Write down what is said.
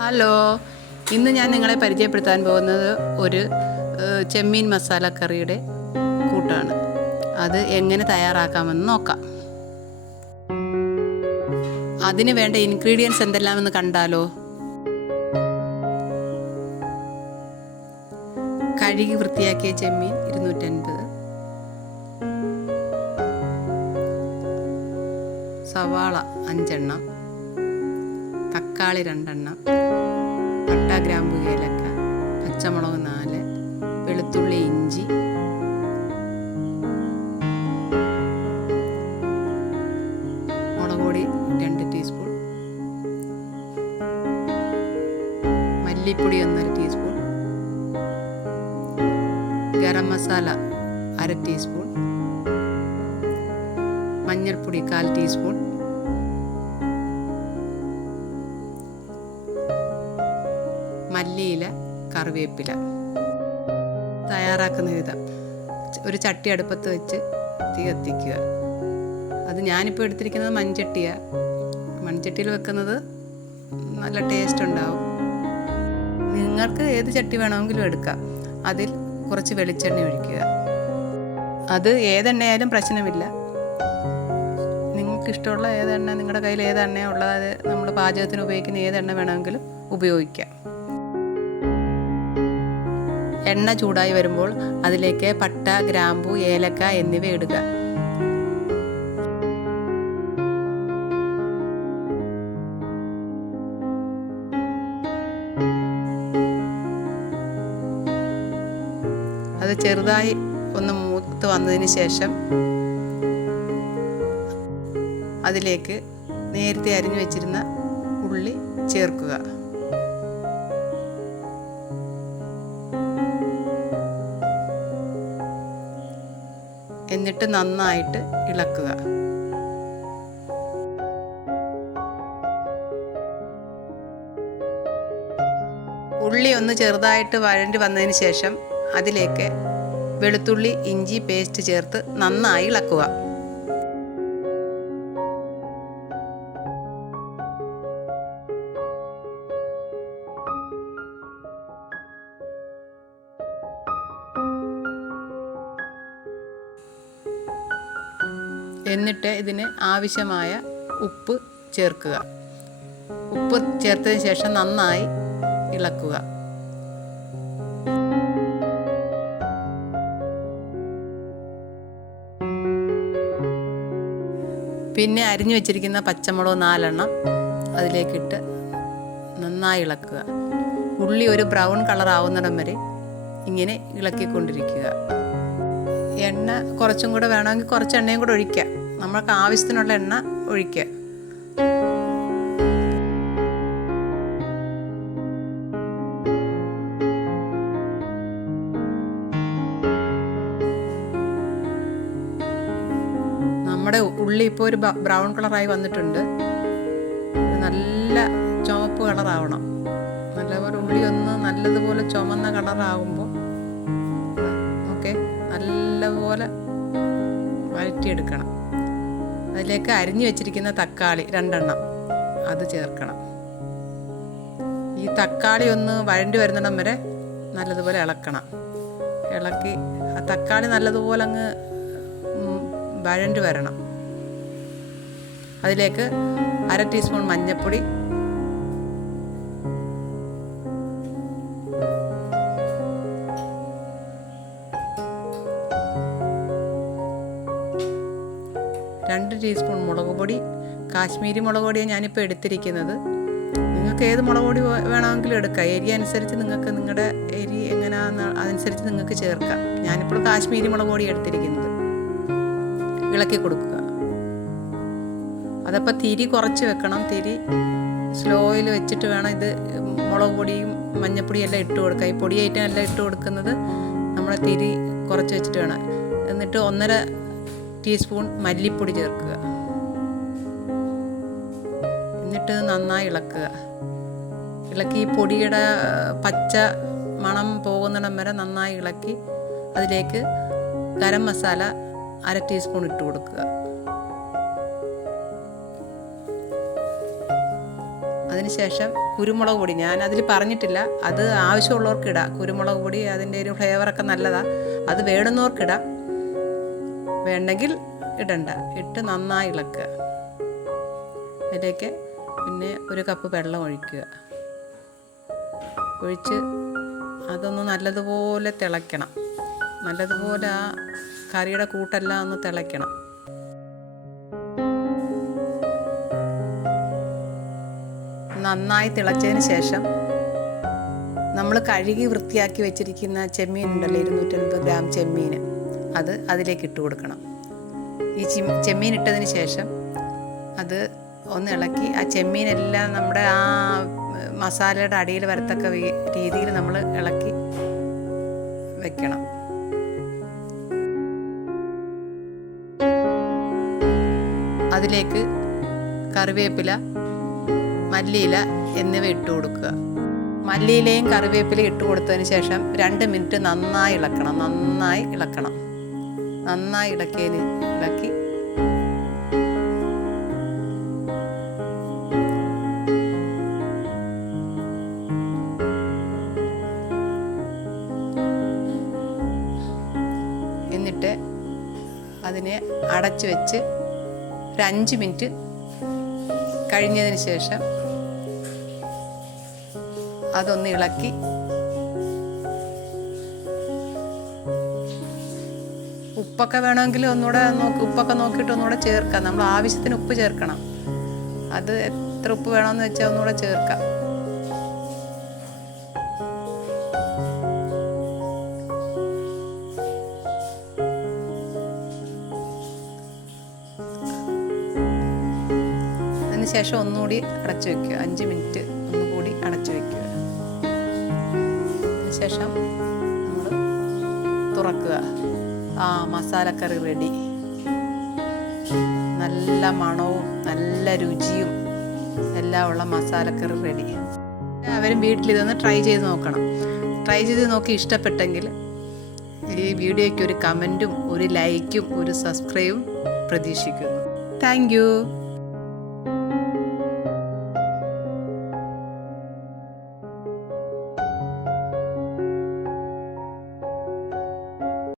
Hello, ഇന്ന് ഞാൻ നിങ്ങളെ പരിചയപ്പെടുത്താൻ പോകുന്നത് ഒരു ചെമ്മീൻ മസാല കറിയുടെ കൂട്ടാണ്. അത് എങ്ങനെ തയ്യാറാക്കാമെന്ന് നോക്കാം. അതിന് വേണ്ട ഇൻഗ്രീഡിയൻസ് എന്തെല്ലാമെന്ന് കണ്ടാലോ? കഴുകി വൃത്തിയാക്കിയ ചെമ്മീൻ 250, സവാള 5 എണ്ണം, തക്കാളി 2 എണ്ണം, പട്ട, ഗ്രാമ്പു, ഏലക്ക, പച്ചമുളക് 4, വെളുത്തുള്ളി, ഇഞ്ചി, മുളക് പൊടി 2 ടീസ്പൂൺ, മല്ലിപ്പൊടി 1/2 ടീസ്പൂൺ, ഗരം മസാല 1/2 ടീസ്പൂൺ, മഞ്ഞൾപ്പൊടി 1/4 ടീസ്പൂൺ, മല്ലിയില, കറിവേപ്പില. തയ്യാറാക്കുന്ന വിധം: ഒരു ചട്ടി അടുപ്പത്ത് വെച്ച് തീ കത്തിക്കുക. അത് ഞാനിപ്പോൾ എടുത്തിരിക്കുന്നത് മൺചട്ടിയാണ്. മൺചട്ടിയിൽ വെക്കുന്നത് നല്ല ടേസ്റ്റ് ഉണ്ടാവും. നിങ്ങൾക്ക് ഏത് ചട്ടി വേണമെങ്കിലും എടുക്കാം. അതിൽ കുറച്ച് വെളിച്ചെണ്ണ ഒഴിക്കുക. അത് ഏതെണ്ണയായാലും പ്രശ്നമില്ല. നിങ്ങൾക്ക് ഇഷ്ടമുള്ള ഏതെണ്ണ, നിങ്ങളുടെ കയ്യിൽ ഏതെണ്ണ ഉള്ളത്, അത് നമ്മൾ പാചകത്തിന് ഉപയോഗിക്കുന്ന ഏതെണ്ണ വേണമെങ്കിലും ഉപയോഗിക്കാം. എണ്ണ ചൂടായി വരുമ്പോൾ അതിലേക്ക് പട്ട, ഗ്രാമ്പു, ഏലക്ക എന്നിവ ഇടുക. അത് ചെറുതായി ഒന്ന് മൂത്ത് വന്നതിന് ശേഷം അതിലേക്ക് നേരത്തെ അരിഞ്ഞു വെച്ചിരുന്ന ഉള്ളി ചേർക്കുക. എന്നിട്ട് നന്നായിട്ട് ഇളക്കുക. ഉള്ളി ഒന്ന് ചെറുതായിട്ട് വഴണ്ടി വന്നതിന് ശേഷം അതിലേക്ക് വെളുത്തുള്ളി, ഇഞ്ചി പേസ്റ്റ് ചേർത്ത് നന്നായി ഇളക്കുക. എന്നിട്ട് ഇതിന് ആവശ്യമായ ഉപ്പ് ചേർക്കുക. ഉപ്പ് ചേർത്തതിന് ശേഷം നന്നായി ഇളക്കുക. പിന്നെ അരിഞ്ഞു വെച്ചിരിക്കുന്ന പച്ചമുളക് 4 എണ്ണം അതിലേക്കിട്ട് നന്നായി ഇളക്കുക. ഉള്ളി ഒരു ബ്രൗൺ കളർ ആവുന്നിടം വരെ ഇങ്ങനെ ഇളക്കിക്കൊണ്ടിരിക്കുക. എണ്ണ കുറച്ചും കൂടെ വേണമെങ്കിൽ കുറച്ച് എണ്ണയും കൂടെ ഒഴിക്കുക. നമ്മൾക്ക് ആവശ്യത്തിനുള്ള എണ്ണ ഒഴിക്കുക. നമ്മുടെ ഉള്ളി ഇപ്പോൾ ഒരു ബ്രൗൺ കളറായി വന്നിട്ടുണ്ട്. നല്ല ചുവപ്പ് കളറാവണം. നല്ലപോലെ ഉള്ളി ഒന്ന് നല്ലതുപോലെ ചുമന്ന കളറാകുമ്പോൾ നല്ലപോലെ വഴറ്റിയെടുക്കണം. അതിലേക്ക് അരിഞ്ഞു വെച്ചിരിക്കുന്ന തക്കാളി 2 എണ്ണം അത് ചേർക്കണം. ഈ തക്കാളി ഒന്ന് വഴണ്ടി വരുന്നിടം വരെ നല്ലതുപോലെ ഇളക്കണം. ഇളക്കി ആ തക്കാളി നല്ലതുപോലെ അങ്ങ് വഴണ്ടി വരണം. അതിലേക്ക് 1/2 ടീസ്പൂൺ മഞ്ഞൾപ്പൊടി, രണ്ട് ടീസ്പൂൺ മുളക് പൊടി. കാശ്മീരി മുളക് പൊടിയാണ് ഞാനിപ്പോൾ എടുത്തിരിക്കുന്നത്. നിങ്ങൾക്ക് ഏത് മുളക് പൊടി വേണമെങ്കിലും എടുക്കാം. എരി അനുസരിച്ച് നിങ്ങൾക്ക് നിങ്ങളുടെ എരി എങ്ങനെയാണെന്ന് അതനുസരിച്ച് നിങ്ങൾക്ക് ചേർക്കാം. ഞാനിപ്പോൾ കാശ്മീരി മുളക് പൊടി എടുത്തിരിക്കുന്നത്. ഇളക്കി കൊടുക്കുക. അതപ്പോൾ തിരി കുറച്ച് വെക്കണം. തിരി സ്ലോയിൽ വെച്ചിട്ട് വേണം ഇത് മുളക് പൊടിയും മഞ്ഞൾപ്പൊടിയും എല്ലാം ഇട്ട് കൊടുക്കുക. ഈ പൊടി ഐറ്റം എല്ലാം ഇട്ട് കൊടുക്കുന്നത് നമ്മൾ തിരി കുറച്ച് വെച്ചിട്ട് വേണം. എന്നിട്ട് 1.5 ടീസ്പൂൺ മല്ലിപ്പൊടി ചേർക്കുക. എന്നിട്ട് നന്നായി ഇളക്കുക. ഇളക്കി ഈ പൊടിയുടെ പച്ച മണം പോകുന്നിടം വരെ നന്നായി ഇളക്കി അതിലേക്ക് ഗരം മസാല 1/2 ടീസ്പൂൺ ഇട്ട് കൊടുക്കുക. അതിനുശേഷം കുരുമുളക് പൊടി, ഞാൻ അതിൽ പറഞ്ഞിട്ടില്ല, അത് ആവശ്യമുള്ളവർക്ക് ഇടാം. കുരുമുളക് പൊടി അതിൻ്റെ ഒരു ഫ്ലേവറൊക്കെ നല്ലതാണ്. അത് വേണ്ടുന്നവർക്കിടാം, വേണ്ടെങ്കിൽ ഇടണ്ട. ഇട്ട് നന്നായി ഇളക്കുക. അതിലേക്ക് പിന്നെ 1 കപ്പ് വെള്ളം ഒഴിക്കുക. ഒഴിച്ച് അതൊന്ന് നല്ലതുപോലെ തിളയ്ക്കണം. നല്ലതുപോലെ ആ കറിയുടെ കൂട്ടെല്ലാം ഒന്ന് തിളയ്ക്കണം. നന്നായി തിളച്ചതിന് ശേഷം നമ്മൾ കഴുകി വൃത്തിയാക്കി വെച്ചിരിക്കുന്ന ചെമ്മീൻ ഉണ്ടല്ലോ, 250 ഗ്രാം ചെമ്മീൻ, അത് അതിലേക്ക് ഇട്ട് കൊടുക്കണം. ഈ ചെമ്മീൻ ഇട്ടതിന് ശേഷം അത് ഒന്ന് ഇളക്കി ആ ചെമ്മീനെല്ലാം നമ്മുടെ ആ മസാലയുടെ അടിയിൽ വരത്തക്ക രീതിയിൽ നമ്മൾ ഇളക്കി വെക്കണം. അതിലേക്ക് കറിവേപ്പില, മല്ലിയില എന്നിവ ഇട്ട് കൊടുക്കുക. മല്ലിയിലയും കറിവേപ്പിലയും ഇട്ട് കൊടുത്തതിന് ശേഷം 2 മിനിറ്റ് നന്നായി ഇളക്കണം. നന്നായി ഇളക്കി എന്നിട്ട് അതിനെ അടച്ചു വെച്ച് ഒരു 5 മിനിറ്റ് കഴിഞ്ഞതിന് ശേഷം അതൊന്ന് ഇളക്കി ഉപ്പൊക്കെ വേണമെങ്കിൽ ഒന്നുകൂടെ ഉപ്പൊക്കെ നോക്കിയിട്ട് ഒന്നുകൂടെ ചേർക്കാം. നമ്മൾ ആവശ്യത്തിന് ഉപ്പ് ചേർക്കണം. അത് എത്ര ഉപ്പ് വേണമെന്ന് വെച്ചാൽ ഒന്നുകൂടെ ചേർക്കാം. അതിനുശേഷം ഒന്നുകൂടി അടച്ചു വയ്ക്കുക. 5 മിനിറ്റ് ഒന്നുകൂടി അടച്ചു വയ്ക്കുക. അതിനുശേഷം നമ്മൾ തുറക്കുക. മസാലക്കറി റെഡി. നല്ല മണവും നല്ല രുചിയും എല്ലാം ഉള്ള മസാലക്കറി റെഡി. എല്ലാവരും വീട്ടിലിതൊന്ന് ട്രൈ ചെയ്ത് നോക്കണം. ട്രൈ ചെയ്ത് നോക്കി ഇഷ്ടപ്പെട്ടെങ്കിൽ ഈ വീഡിയോയ്ക്ക് ഒരു കമൻറ്റും ഒരു ലൈക്കും ഒരു സബ്സ്ക്രൈബും പ്രതീക്ഷിക്കുന്നു. Thank you.